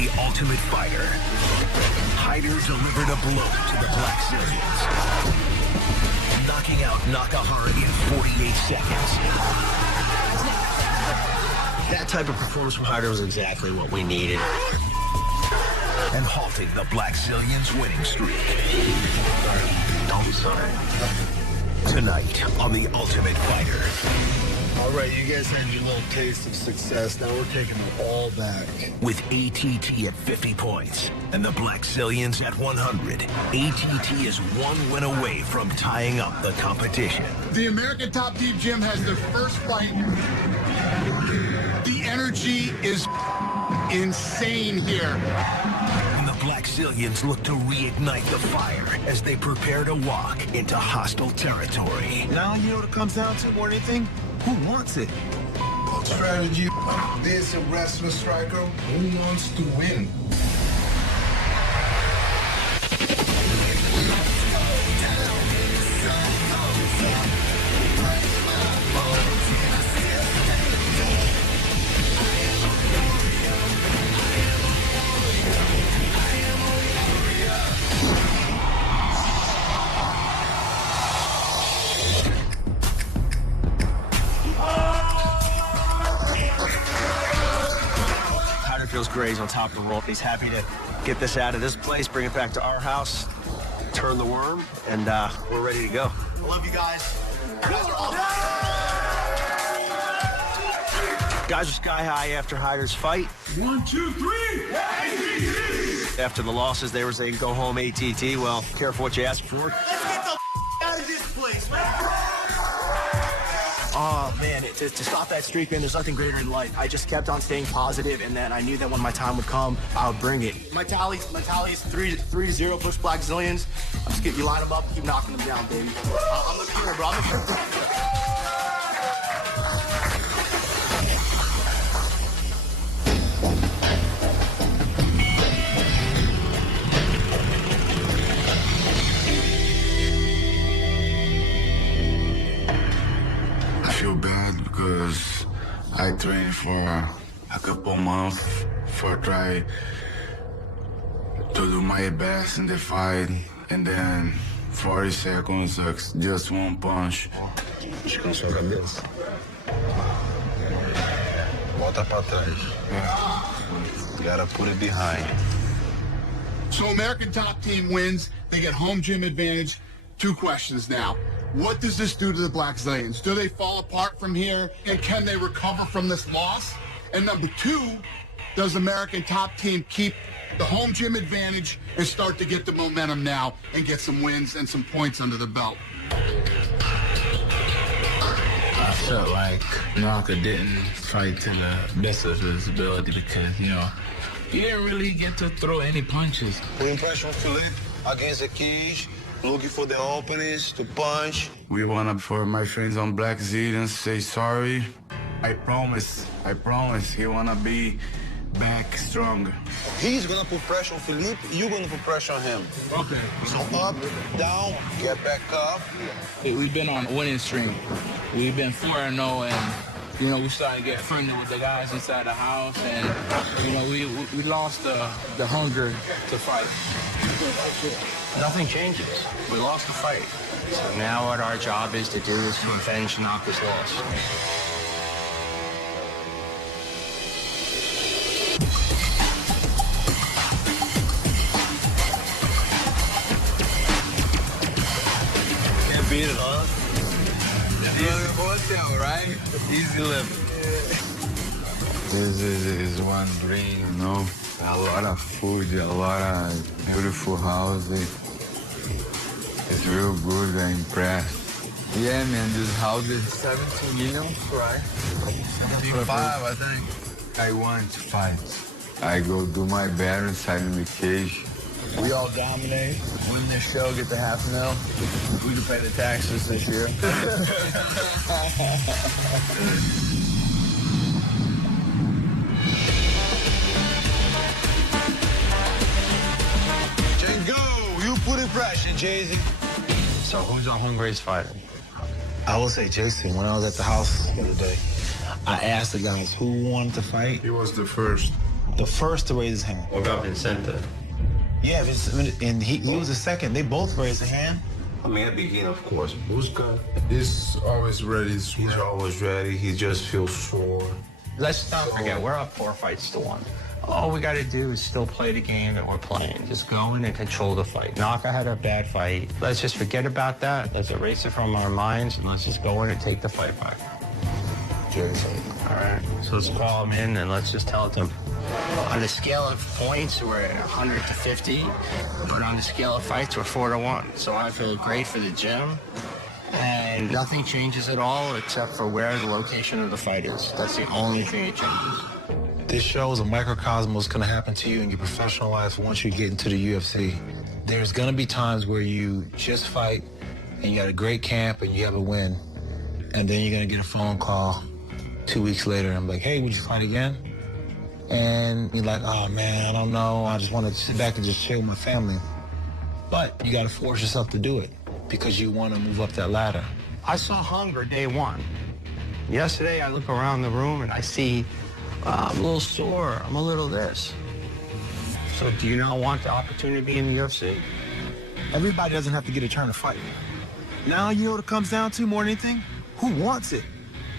The Ultimate Fighter. Hyder delivered a blow to the Black Zillions, knocking out Nakahara in 48 seconds. That type of performance from Hyder was exactly what we needed. And halting the Black Zillions' winning streak. I'm sorry. Tonight on The Ultimate Fighter. All right, you guys had your little taste of success. Now we're taking it all back. With ATT at 50 points and the Black Zillions at 100, ATT is one win away from tying up the competition. The American Top Team Gym has their first fight. The energy is insane here. And the Black Zillions look to reignite the fire as they prepare to walk into hostile territory. Now you know what it comes down to more than anything? Who wants it? Strategy. This a wrestler striker who wants to win. Feels great. He's on top of the world. He's happy to get this out of this place, bring it back to our house, turn the worm, and we're ready to go. I love you guys. You guys are awesome. Guys are sky high after Hyder's fight. 1, 2, 3. After the losses, they were saying, go home, ATT. Well, careful what you ask for. Let's get the out of this place, man. Oh, man, to stop that streak, man, there's nothing greater in life. I just kept on staying positive, and then I knew that when my time would come, I would bring it. My tally is 3-0, push Black Zillions. I'm just you line them up, keep knocking them down, baby. I'm the hero, bro. I'm the hero. I feel bad because I trained for a couple months for try to do my best in the fight, and then 40 seconds, just one punch. Descansou a cabeça. Volta pra trás. Gotta put it behind. So American Top Team wins. They get home gym advantage. 2 questions now. What does this do to the Black Zillions? Do they fall apart from here? And can they recover from this loss? And number 2, does American Top Team keep the home gym advantage and start to get the momentum now and get some wins and some points under the belt? I felt like Naka didn't fight to the best of his ability because, you know, he didn't really get to throw any punches. Putting pressure on Philippe against the cage, looking for the openings to punch. We wanna, for my friends on Black Zillions, say sorry. I promise, he wanna be back stronger. He's gonna put pressure on Philippe, you're gonna put pressure on him. Okay. So up, down, get back up. We've been on a winning streak. We've been 4-0, and, you know, we started to get friendly with the guys inside the house, and, you know, we lost the hunger to fight. Nothing changes. We lost the fight. So now what our job is to do is to avenge Naka's loss. Can't beat it, huh? Easy hotel, right? Easy living. This is one dream, you know? A lot of food, a lot of beautiful house. It's real good, I'm impressed. Yeah, man, this house is 17 million, right? 75, I think. I want to fight. I go do my best inside in the cage. We all dominate, win this show, get the $500,000. We can pay the taxes this year. Go! You put in pressure, Jay-Z. So who's our hungriest fighter? I would say Jason. When I was at the house the other day, I asked the guys who wanted to fight. He was the first. The first to raise his hand. What about Vincenta? Yeah, and he was the second. They both raised their hand. I mean, at the beginning, of course, Busca, He's always ready. he's always ready. He just feels sore. Let's not forget, we're up 4 fights to 1. All we got to do is still play the game that we're playing. Just go in and control the fight. Naka had a bad fight. Let's just forget about that. Let's erase it from our minds, and let's just go in and take the fight back. Jason. All right, so let's call him in, and let's just tell it to him. On the scale of points, we're at 100 to 50, but on the scale of fights, we're 4 to 1. So I feel great for the gym, and nothing changes at all except for where the location of the fight is. That's the only thing that changes. This shows a microcosm of what's going to happen to you in your professional life once you get into the UFC. There's going to be times where you just fight and you got a great camp and you have a win, and then you're going to get a phone call 2 weeks later and I'm like, hey, would you fight again? And you're like, oh man, I don't know. I just want to sit back and just chill with my family. But you got to force yourself to do it because you want to move up that ladder. I saw hunger day one. Yesterday, I look around the room and I see I'm a little sore. I'm a little this. So do you not want the opportunity to be in the UFC? Everybody doesn't have to get a turn to fight. Now you know what it comes down to more than anything? Who wants it?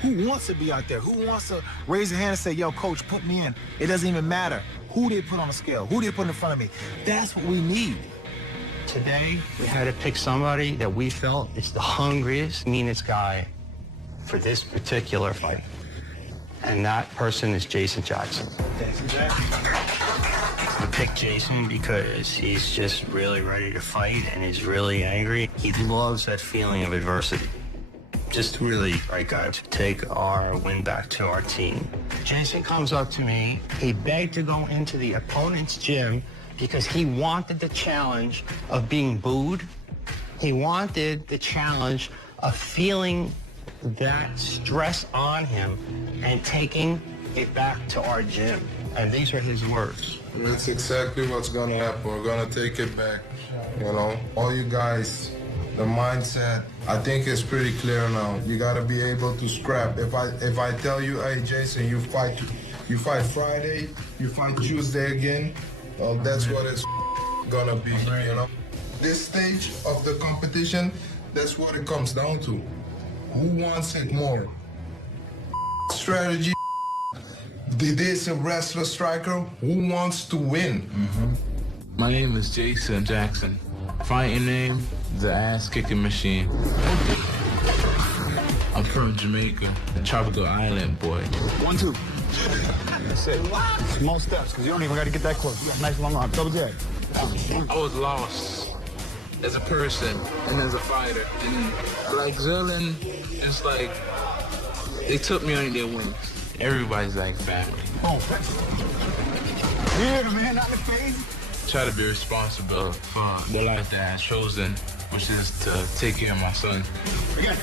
Who wants to be out there? Who wants to raise a hand and say, yo, coach, put me in? It doesn't even matter who they put on the scale, who they put in front of me. That's what we need. Today, we had to pick somebody that we felt is the hungriest, meanest guy for this particular fight. And that person is Jason Jackson. Jason Jackson. We picked Jason because he's just really ready to fight and he's really angry. He loves that feeling of adversity. Just really right guy to take our win back to our team. Jason comes up to me. He begged to go into the opponent's gym because he wanted the challenge of being booed. He wanted the challenge of feeling that stress on him and taking it back to our gym. And these are his words. That's exactly what's gonna happen. We're gonna take it back. You know, all you guys, the mindset, I think it's pretty clear now. You gotta be able to scrap. If I tell you, hey Jason, you fight Friday, you fight Tuesday again, well, that's what it's gonna be. You know, this stage of the competition, that's what it comes down to. Who wants it more? Strategy. This a wrestler striker who wants to win. My name is Jason Jackson. Fighting name, the ass-kicking machine. I'm from Jamaica, a tropical island boy. 1, 2. That's it. Small steps, because you don't even got to get that close. You got a nice long arm. Double jab. I was lost as a person and as a fighter. And like Zerlin, it's like they took me under their wings. Everybody's like family. Oh, yeah, man, not in the face. Try to be responsible for the life that I've chosen, which is to take care of my son. I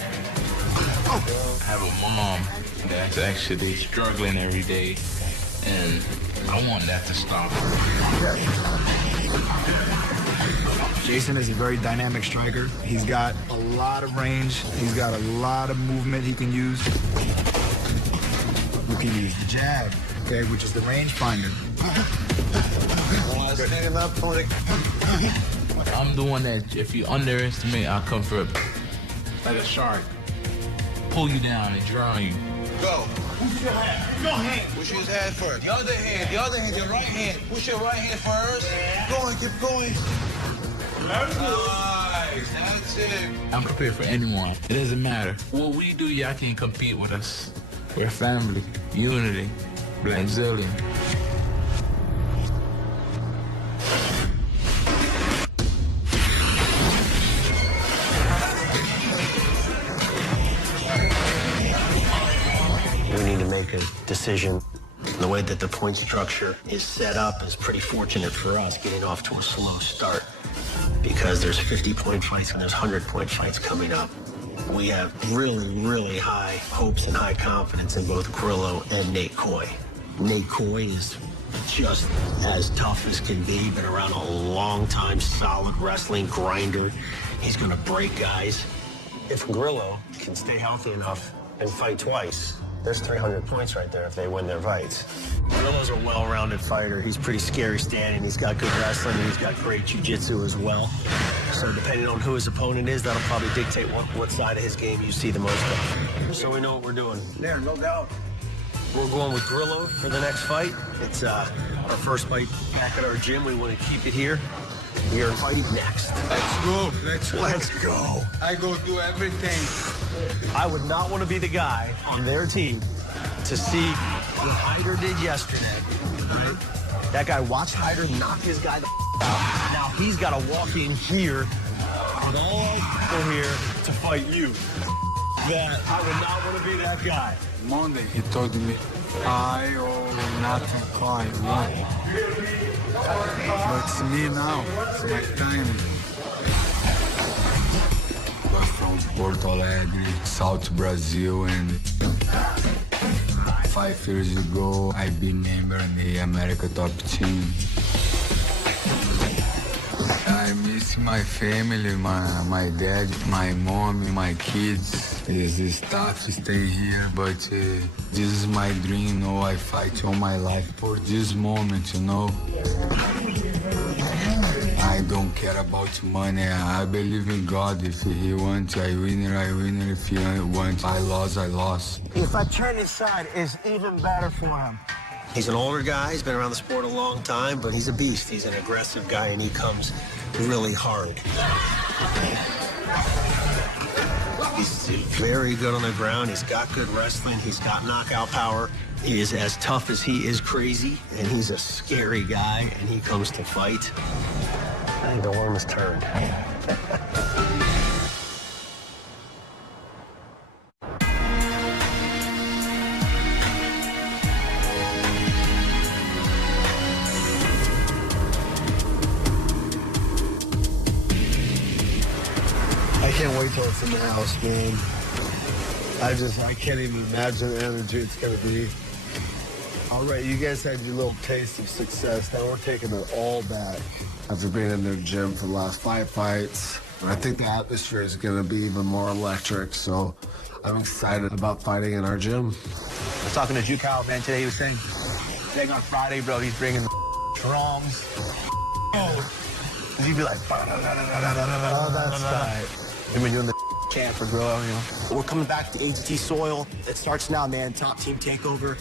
have a mom that's actually struggling every day, and I want that to stop. Jason is a very dynamic striker. He's got a lot of range. He's got a lot of movement he can use. You can use the jab, okay, which is the range finder. I'm the one that, if you underestimate, I'll come for it like a shark. Pull you down and drown you. Go. Push your hand. Your hand. Push his head first. The other hand, your right hand. Push your right hand first. Keep going. Nice, that's it. I'm prepared for anyone. It doesn't matter. What we do, y'all can't compete with us. We're family, unity, Black Zillion. We need to make a decision. The way that the point structure is set up is pretty fortunate for us, getting off to a slow start, because there's 50-point fights and there's 100-point fights coming up. We have really, really high hopes and high confidence in both Grillo and Nate Coy. Nate Coy is just as tough as can be, been around a long time, solid wrestling grinder. He's gonna break guys. If Grillo can stay healthy enough and fight twice, There's 300 points right there if they win their fights. Gorilla's a well-rounded fighter. He's pretty scary standing. He's got good wrestling, and he's got great jiu-jitsu as well. So depending on who his opponent is, that'll probably dictate what side of his game you see the most of. So we know what we're doing. There, no doubt. We're going with Gorilla for the next fight. It's our first fight back at our gym. We want to keep it here. We are fighting next. Let's go. Let's go. Let's go. I go do everything. I would not want to be the guy on their team to see what Hyder did yesterday. Right? That guy watched Hyder knock his guy the out. Now he's got to walk in here with all our people here to fight you. That I would not want to be that guy. Monday, he told me, I owe nothing Klein, no. But it's me now. It's my time. I'm from Porto Alegre, South Brazil, and 5 years ago, I been member in the America top team. I miss my family, my dad, my mom, my kids. It's tough staying here, but this is my dream, you know. I fight all my life for this moment, you know. I don't care about money. I believe in God. If He wants, I win. I win. If He wants, I lost. If I turn inside, it's even better for him. He's an older guy. He's been around the sport a long time, but he's a beast. He's an aggressive guy, and he comes really hard. He's very good on the ground. He's got good wrestling. He's got knockout power. He is as tough as he is crazy, and he's a scary guy, and he comes to fight. I think the worm has turned. I can't wait till it's in the house, man. I can't even imagine the energy it's gonna be. All right, you guys had your little taste of success. Now we're taking it all back. After being in their gym for the last 5 fights, I think the atmosphere is gonna be even more electric, so I'm excited about fighting in our gym. I was talking to Juke Kyle, man, today. He was saying, on Friday, bro, he's bringing the drums. Oh. You'd be like, Oh, that's tight. We've been doing the camp for bro, you know. We're coming back to ATT soil. It starts now, man. Top team takeover.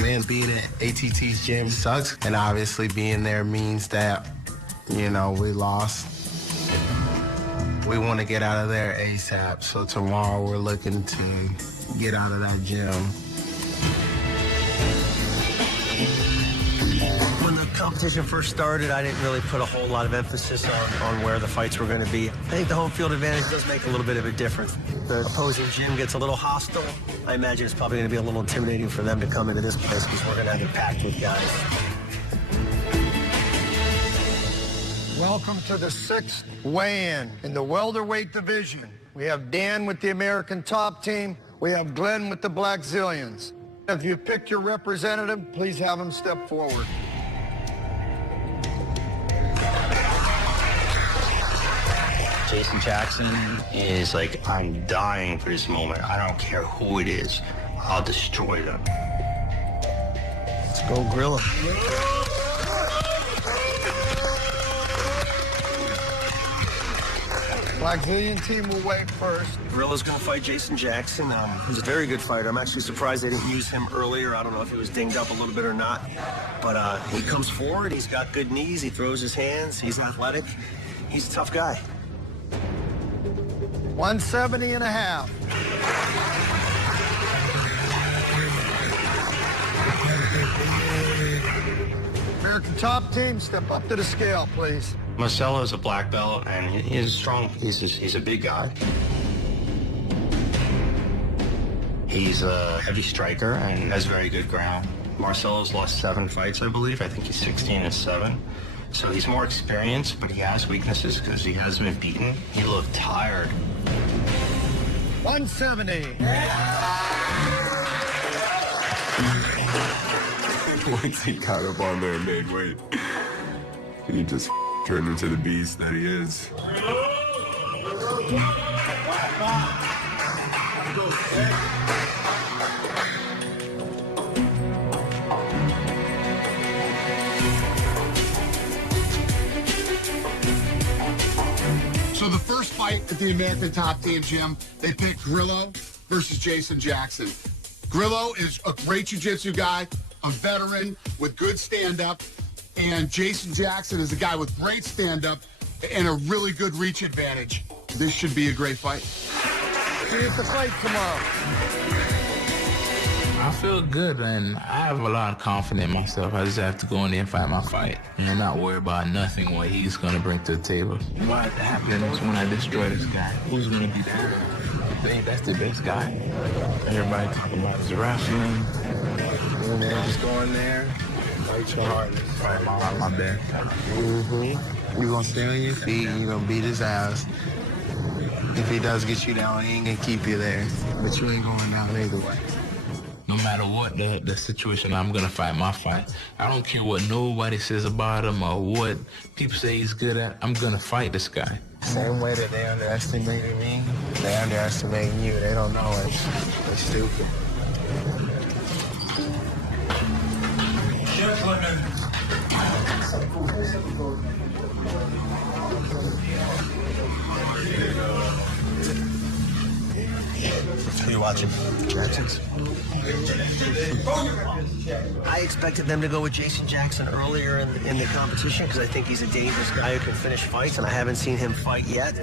Man, being at ATT's gym sucks, and obviously being there means that, you know, we lost. We want to get out of there ASAP, so tomorrow we're looking to get out of that gym. When the competition first started, I didn't really put a whole lot of emphasis on where the fights were going to be. I think the home field advantage does make a little bit of a difference. The opposing gym gets a little hostile. I imagine it's probably going to be a little intimidating for them to come into this place because we're going to have it packed with guys. Welcome to the 6th weigh-in in the welterweight division. We have Dan with the American Top Team. We have Glenn with the Black Zillions. If you picked your representative, please have him step forward. Jason Jackson is like, I'm dying for this moment. I don't care who it is. I'll destroy them. Let's go, Gorilla. Black Zillion team will weigh first. Gorilla's going to fight Jason Jackson. He's a very good fighter. I'm actually surprised they didn't use him earlier. I don't know if he was dinged up a little bit or not. But he comes forward. He's got good knees. He throws his hands. He's athletic. He's a tough guy. 170 and a half. American Top Team, step up to the scale, please. Marcelo is a black belt, and he's strong. He's a big guy. He's a heavy striker and has very good ground. Marcelo's lost 7 fights, I believe. I think he's 16-7. So he's more experienced, but he has weaknesses because he has been beaten. He looked tired. 170. Once he got up on there and made weight, he just turned into the beast that he is. So the first fight at the American Top Team, Jim, they picked Grillo versus Jason Jackson. Grillo is a great jiu-jitsu guy, a veteran with good stand-up, and Jason Jackson is a guy with great stand-up and a really good reach advantage. This should be a great fight. See you at the fight tomorrow. I feel good, and I have a lot of confidence in myself. I just have to go in there and fight my fight. And I'm not worried about nothing what he's going to bring to the table. What happens when I destroy this guy? Who's going to be there? I think that's the best guy. Everybody talking about his wrestling. You man, just go in there, fight your hardest. Fight my best. You're gonna stay on your feet and you're gonna beat his ass. If he does get you down, he ain't gonna keep you there. But you ain't going down either way. No matter what the situation, I'm going to fight my fight. I don't care what nobody says about him or what people say he's good at. I'm going to fight this guy. Same way that they underestimated me, they underestimate you. They don't know it. They're stupid. Who are you watching? Jackson's. I expected them to go with Jason Jackson earlier in the competition because I think he's a dangerous guy who can finish fights, and I haven't seen him fight yet.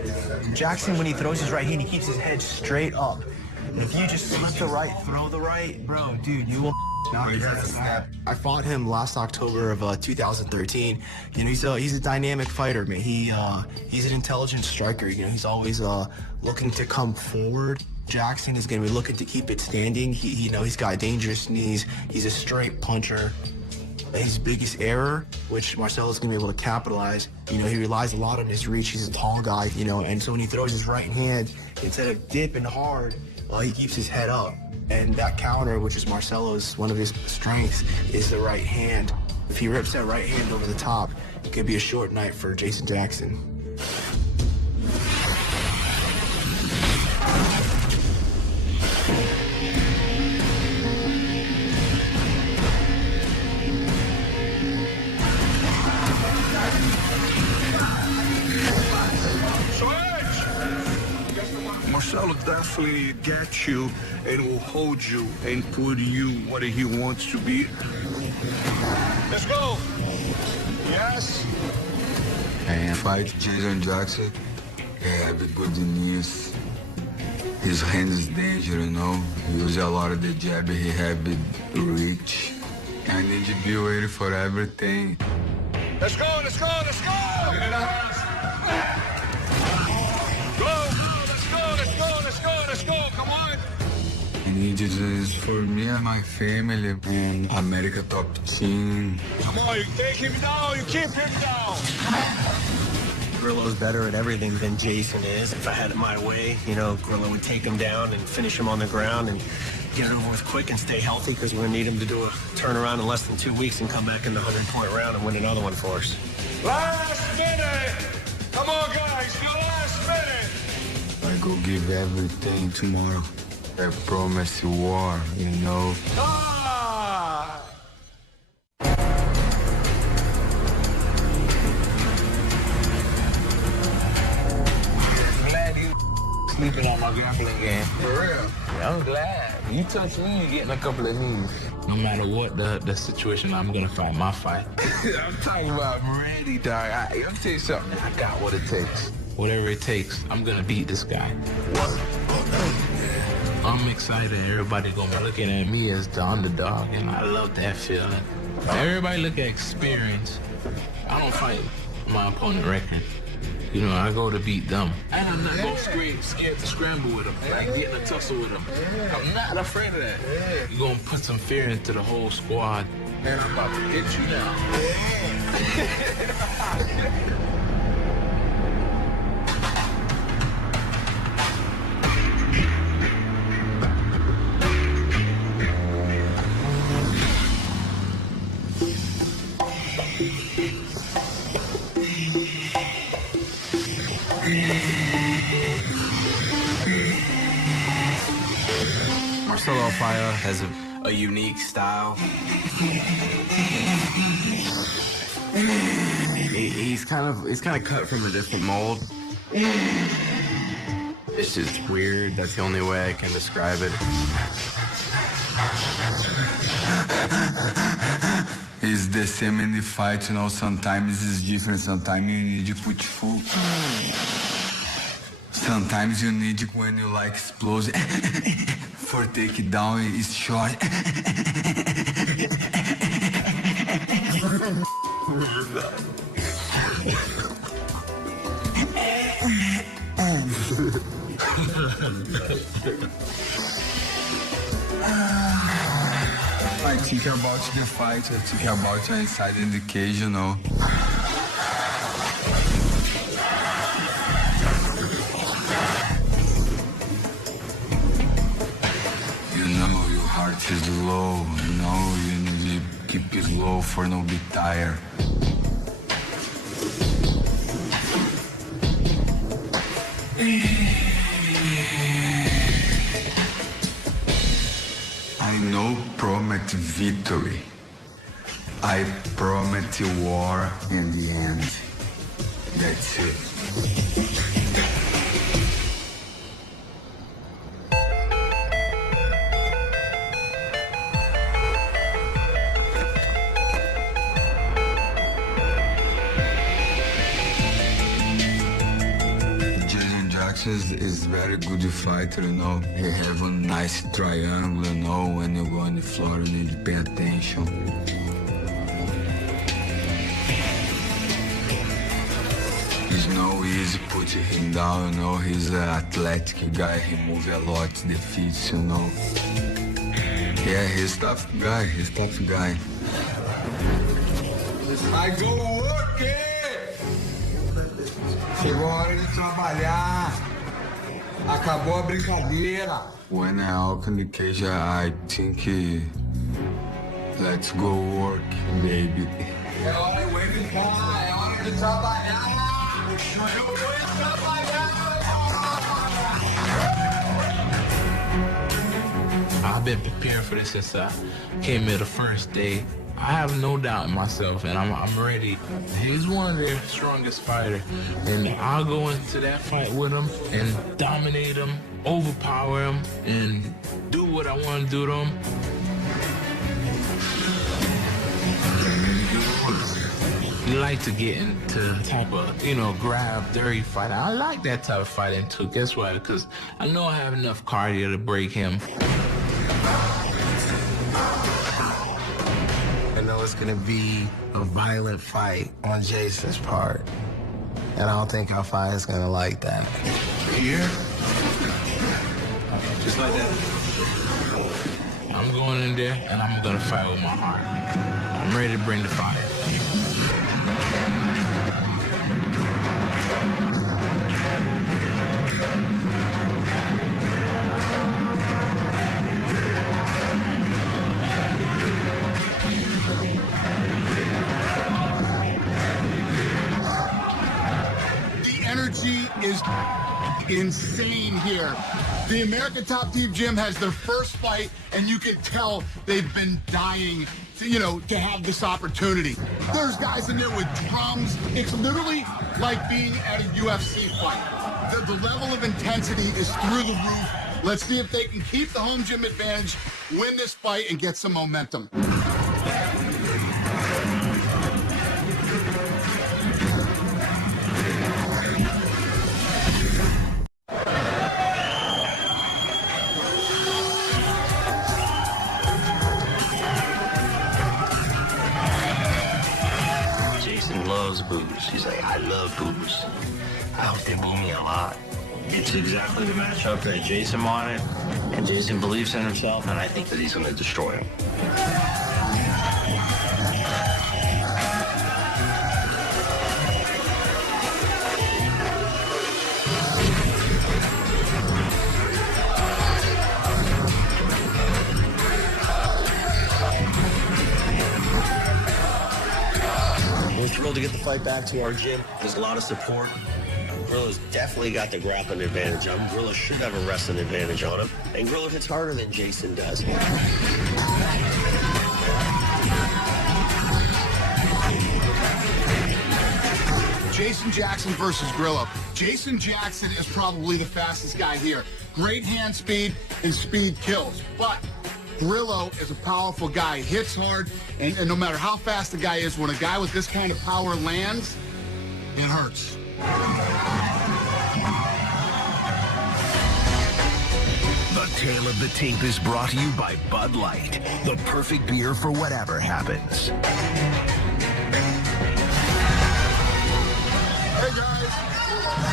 Jackson, when he throws his right hand, he keeps his head straight up. And if you just slip the right, throw the right, bro, dude, you will not get that. I fought him last October of 2013. You know, he's a dynamic fighter, man. He's an intelligent striker. You know, he's always looking to come forward. Jackson is going to be looking to keep it standing. He's got dangerous knees. He's a straight puncher. His biggest error, which Marcelo's going to be able to capitalize, he relies a lot on his reach. He's a tall guy, and so when he throws his right hand, instead of dipping hard, he keeps his head up. And that counter, which is Marcelo's, one of his strengths, is the right hand. If he rips that right hand over the top, it could be a short night for Jason Jackson. Marcelo definitely gets you and will hold you and put you where he wants to be. Let's go. Yes. And fight Jason Jackson. Have good knees. His hands is dangerous, He uses a lot of the jab. He have the reach. I need to be ready for everything. Let's go. Let's go. Let's go. In the house. Let's go, come on! I need this for me and my family and America Top Team. Come on, you take him down, you keep him down! Grillo's better at everything than Jason is. If I had it my way, Grillo would take him down and finish him on the ground and get it over with quick and stay healthy because we're going to need him to do a turnaround in less than 2 weeks and come back in the 100-point round and win another one for us. Last minute! Come on, guys, the last minute! I go give everything tomorrow. I promise you war, Ah! Glad you sleeping on my grappling game. For real? Yeah, I'm glad. You touch me, you're getting a couple of knees. No matter what the situation, I'm going to fight my fight. I'm talking about I'm ready, dog. I'll tell you something. I got what it takes. Whatever it takes, I'm gonna beat this guy. I'm excited. Everybody gonna be looking at me as the underdog, and I love that feeling. Everybody look at experience. I don't fight my opponent record. I go to beat them. And I'm not gonna scared to scramble with them, like get in a tussle with them. I'm not afraid of that. You're gonna put some fear into the whole squad. Man, I'm about to hit you now. Marcelo Alfaya has a unique style. He's kind of cut from a different mold. It's just weird. That's the only way I can describe it. It's the same in the fight, you know, sometimes it's different, sometimes you need to put full. Sometimes you need when you like explosive. For take it down, it's short. I think about the fight, I think about inside in the cage, you know. You know your heart is low, you know you need to keep it low for not be tired. I no promise victory. I promise war in the end. That's it. Is very good fighter, you know. He have a nice triangle, you know. When you go on the floor, you need to pay attention. It's no easy put him down, you know. He's an athletic guy. He moves a lot, the feet, you know. Yeah, he's tough guy. He's tough guy. I go work it! Chegou a hora de trabalhar. Acabou a brincadeira. When I open the cage, I think, let's go work, baby. É hora de brincar, é hora de trabalhar. Eu vou trabalhar. I've been preparing for this since I came here the first day. I have no doubt in myself, and I'm ready. He's one of their strongest fighters, and I'll go into that fight with him and dominate him, overpower him, and do what I want to do to him. You like to get into type of, you know, grab, dirty fight. I like that type of fighting too. Guess why? Because I know I have enough cardio to break him. I know it's gonna be a violent fight on Jason's part, and I don't think Alfaya's gonna like that. Here? Just like that. I'm going in there, and I'm gonna fight with my heart. I'm ready to bring the fire. Is insane here. The American Top Team Gym has their first fight, and you can tell they've been dying to have this opportunity. There's guys in there with drums. It's literally like being at a UFC fight. The level of intensity is through the roof. Let's see if they can keep the home gym advantage, win this fight, and get some momentum. Loves booze. He's like, I love booze. I hope they boo me a lot. It's exactly the matchup that Jason wanted, and Jason believes in himself, and I think that he's going to destroy him. thrilled to get the fight back to our gym. There's a lot of support. Gorilla's definitely got the grappling advantage on him. Gorilla should have a wrestling advantage on him. And Gorilla hits harder than Jason does. Jason Jackson versus Grillo. Jason Jackson is probably the fastest guy here. Great hand speed, and speed kills. But Grillo is a powerful guy. He hits hard, and no matter how fast the guy is, when a guy with this kind of power lands, it hurts. The tale of the tape is brought to you by Bud Light, the perfect beer for whatever happens. Hey guys,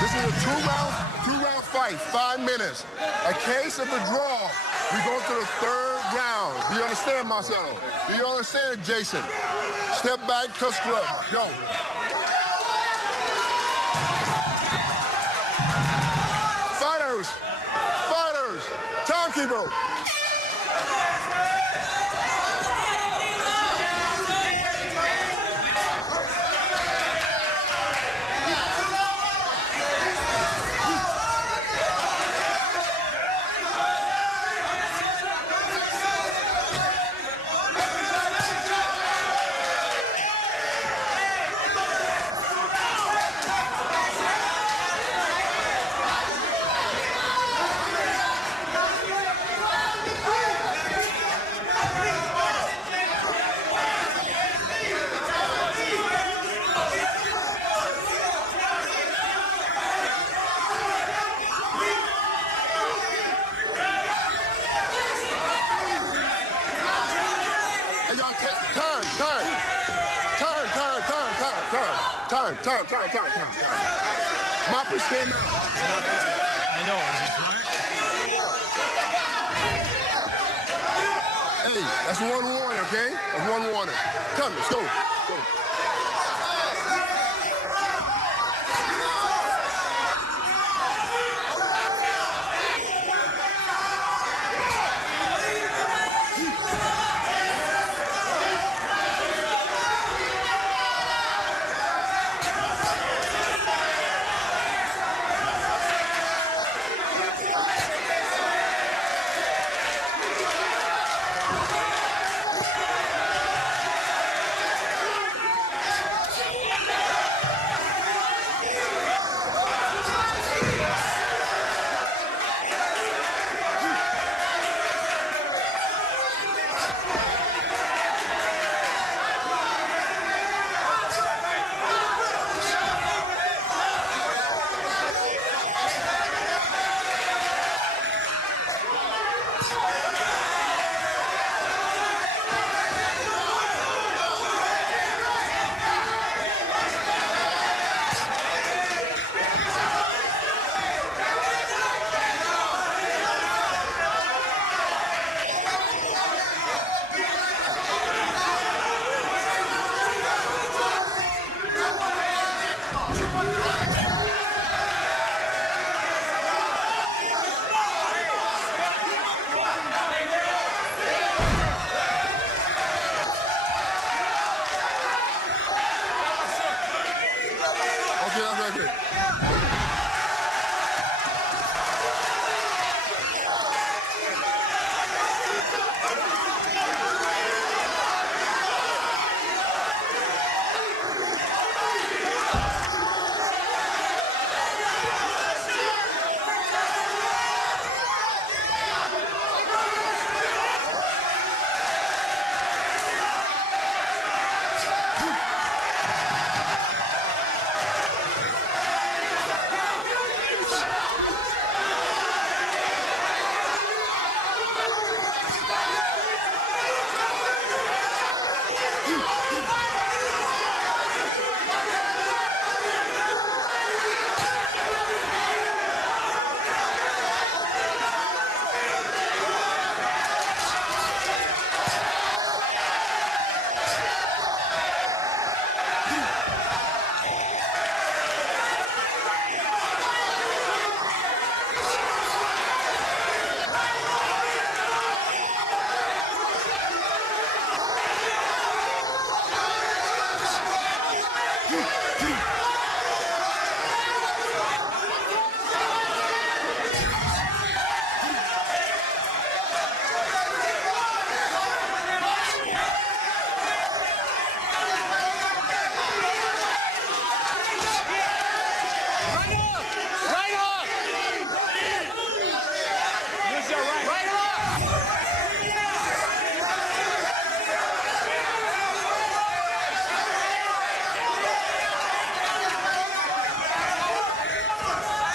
this is a two-round fight, 5 minutes. In case of a draw, we go to the third round. Do you understand, Marcelo? Do you understand, Jason? Step back, touch club, go. Fighters, timekeeper. Turn. Moppers came out. I know. Hey, that's one warning, okay? That's one warning. Come, let's go.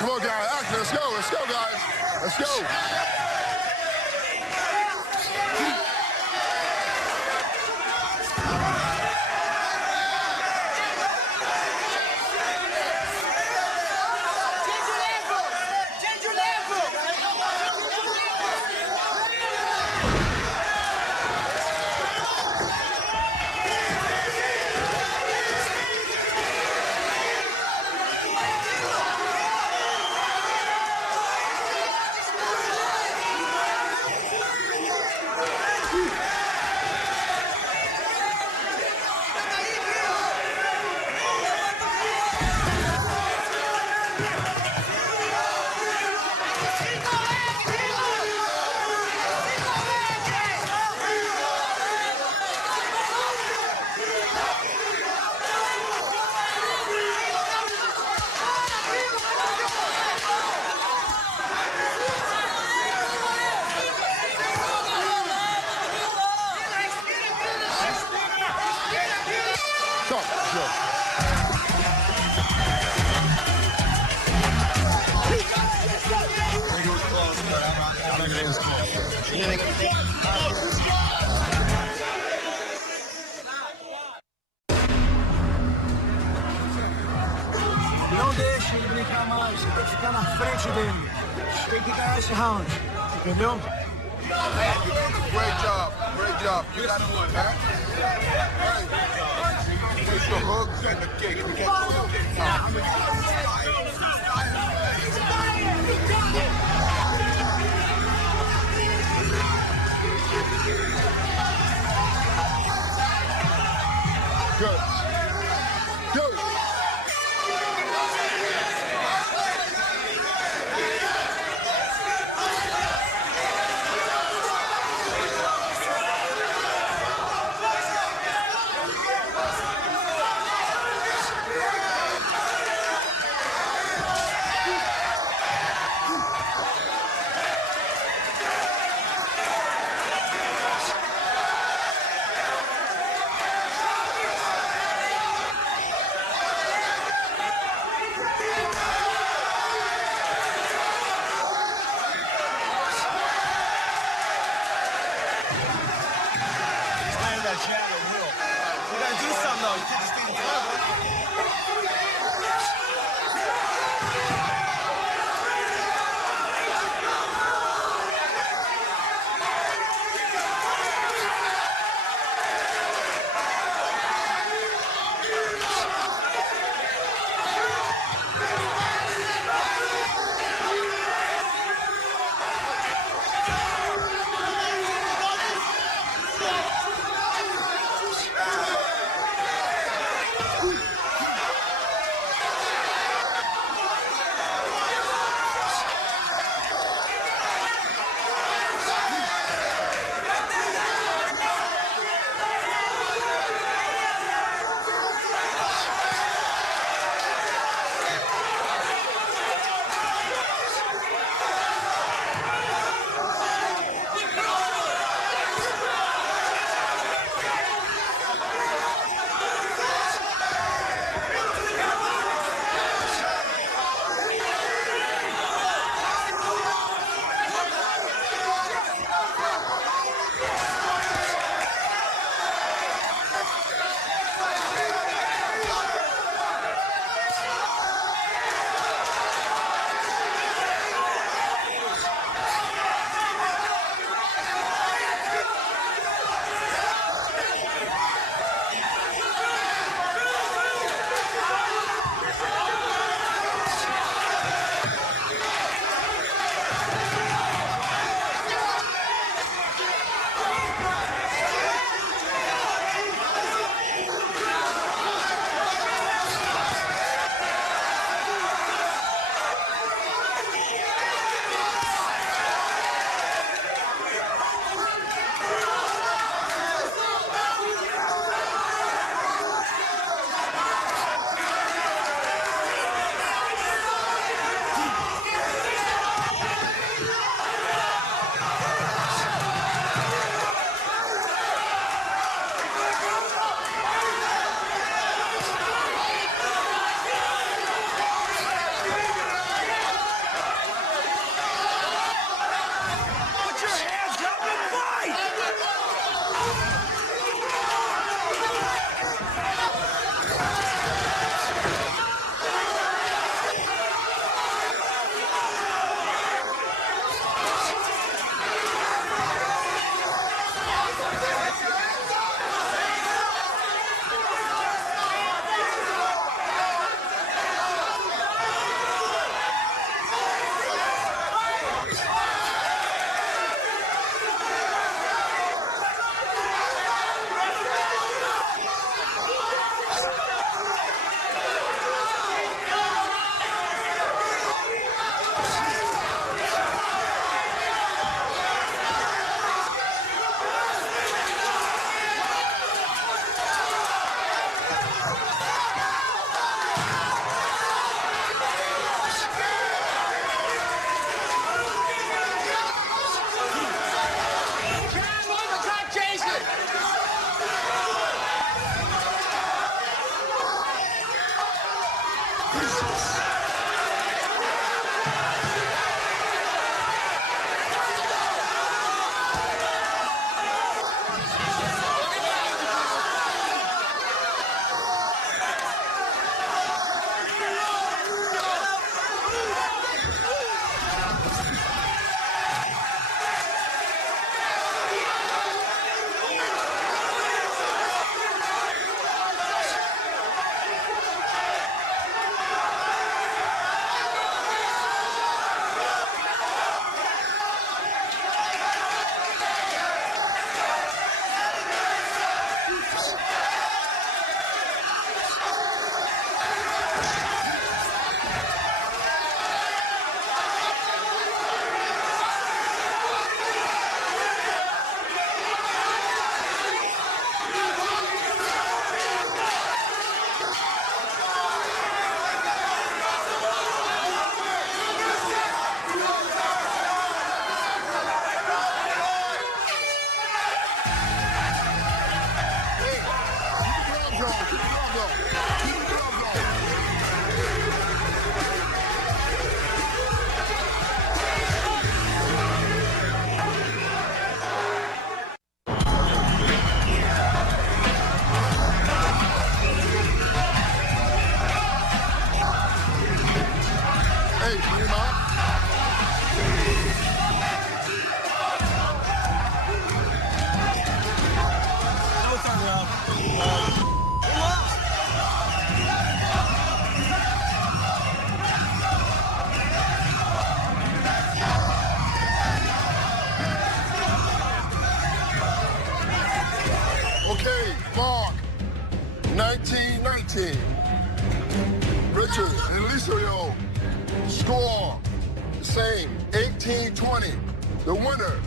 Come on, guys. Action. Let's go. Let's go, guys. Let's go. Não deixe ele brincar mais, você tem que ficar na frente dele. Tem que ganhar esse round, entendeu? Great job. Great job. You got one, man. Take the hooks and the kick. Good. Good. Okay, Mark, 1919. Richard and Licio, score the same, 18-20. The winner.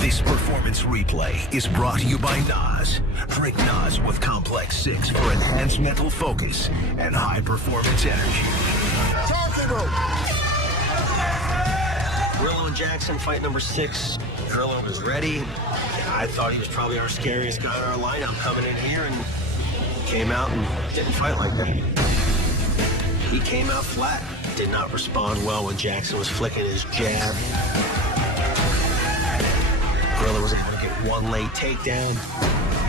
This performance replay is brought to you by Nas. Drink Nas with Complex 6 for enhanced mental focus and high performance energy. Grillo and Jackson, fight number 6. Grillo was ready. I thought he was probably our scariest guy in our lineup coming in here, and came out and didn't fight like that. He came out flat. Did not respond well when Jackson was flicking his jab. Grillo was able to get one late takedown,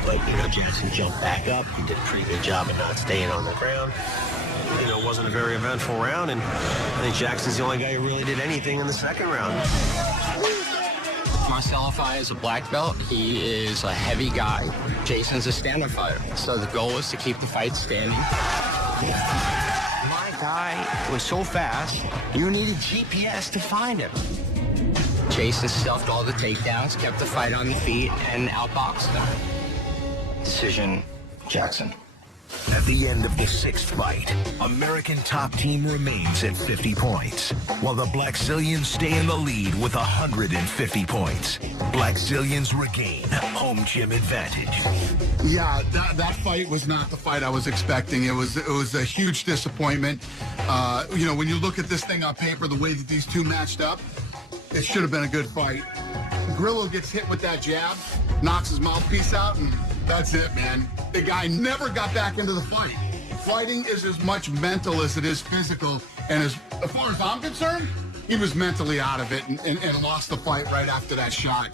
but, Jackson jumped back up. He did a pretty good job of not staying on the ground. It wasn't a very eventful round, and I think Jackson's the only guy who really did anything in the second round. Marcelo Fai is a black belt. He is a heavy guy. Jason's a stand-up fighter. So the goal is to keep the fight standing. My guy was so fast, you needed GPS to find him. Jason stuffed all the takedowns, kept the fight on the feet, and outboxed him. Decision, Jackson. At the end of the 6th fight, American top team remains at 50 points, while the Blackzilians stay in the lead with 150 points. Blackzilians regain home gym advantage. Yeah, that fight was not the fight I was expecting. It was a huge disappointment. When you look at this thing on paper, the way that these two matched up, it should have been a good fight. Grillo gets hit with that jab, knocks his mouthpiece out, and that's it, man. The guy never got back into the fight. Fighting is as much mental as it is physical, and as far as I'm concerned, he was mentally out of it and lost the fight right after that shot.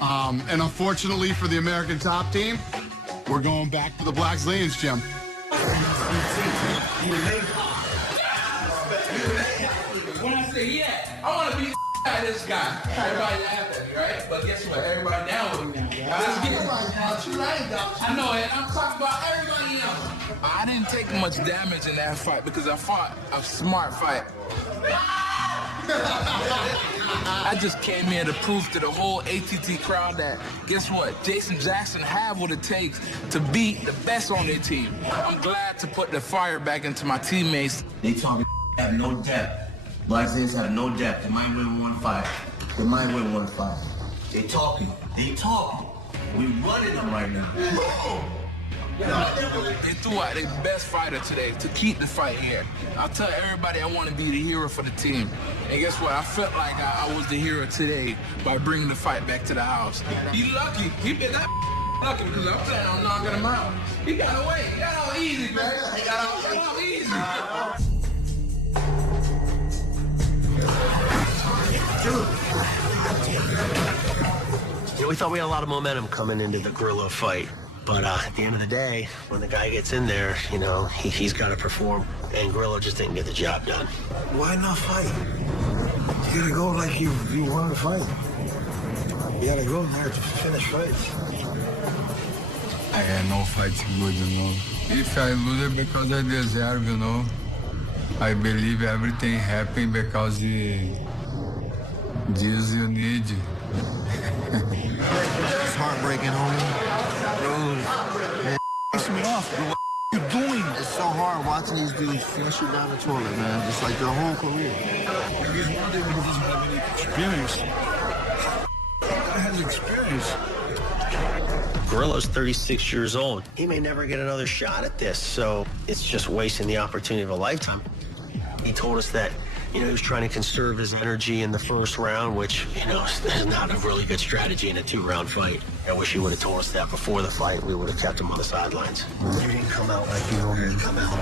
And unfortunately for the American top team, we're going back to the Blackzilians gym. When I say I want to be this guy. Everybody laugh at me, right? But guess what? Everybody down with me now. Let's get it. I know it. I'm talking about everybody else. I didn't take much damage in that fight because I fought a smart fight. I just came here to prove to the whole ATT crowd that, guess what? Jason Jackson have what it takes to beat the best on their team. I'm glad to put the fire back into my teammates. They talking have no depth. Blackzilians have no depth. They might win one fight. They might win one fight. They talking. We running them right now. They threw out their best fighter today to keep the fight here. I tell everybody I want to be the hero for the team. And guess what? I felt like I was the hero today by bringing the fight back to the house. He lucky. He been that lucky because I'm planning on knocking him out. He got away. He got out easy, man. He got out easy. We thought we had a lot of momentum coming into the Grillo fight. But at the end of the day, when the guy gets in there, you know, he's got to perform. And Grillo just didn't get the job done. Why not fight? You gotta go like you want to fight. You gotta go there to finish fights. I got no fights good, you know. If I lose it because I deserve, you know. I believe everything happened because this you need. It's heartbreaking, homie. Bro, man, piss me off, bro. What you doing? It's so hard watching these dudes flush you down the toilet, man. Just like their whole career. Because one day he doesn't have any experience. He has experience. Grillo's 36 years old. He may never get another shot at this, so it's just wasting the opportunity of a lifetime. He told us that, you know, he was trying to conserve his energy in the first round, which, you know, is not a really good strategy in a 2-round fight. I wish he would have told us that before the fight. We would have kept him on the sidelines. You didn't come out like you normally come out.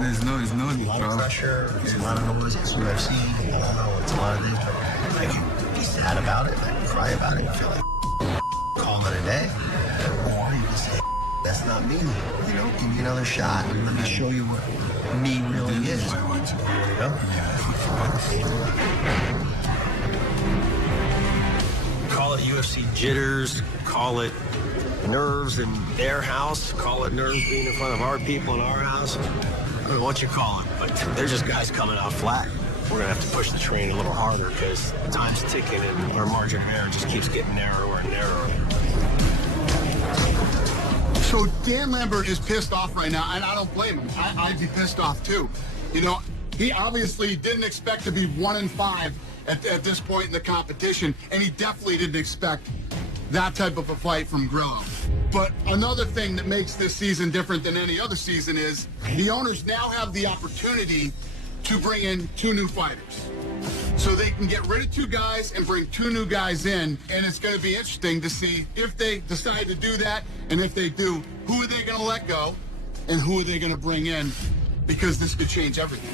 There's no a lot of pressure, there's a lot of noise, it's UFC, it's a lot of things. I can be sad about it, I can cry about it, I feel like call it a day. Or you can say, that's not me. You know, give me another shot. Let me show you what me really is. There you go. Call it UFC jitters, call it nerves in their house, call it nerves being in front of our people in our house. I don't know what you call it, but they're just guys coming out flat. We're going to have to push the train a little harder because time's ticking and our margin of error just keeps getting narrower and narrower. So Dan Lambert is pissed off right now, and I don't blame him. I'd be pissed off too. You know, he obviously didn't expect to be 1-5 at this point in the competition, and he definitely didn't expect that type of a fight from Grillo. But another thing that makes this season different than any other season is the owners now have the opportunity to bring in 2 new fighters. So they can get rid of 2 guys and bring 2 new guys in, and it's going to be interesting to see if they decide to do that, and if they do, who are they going to let go, and who are they going to bring in, because this could change everything.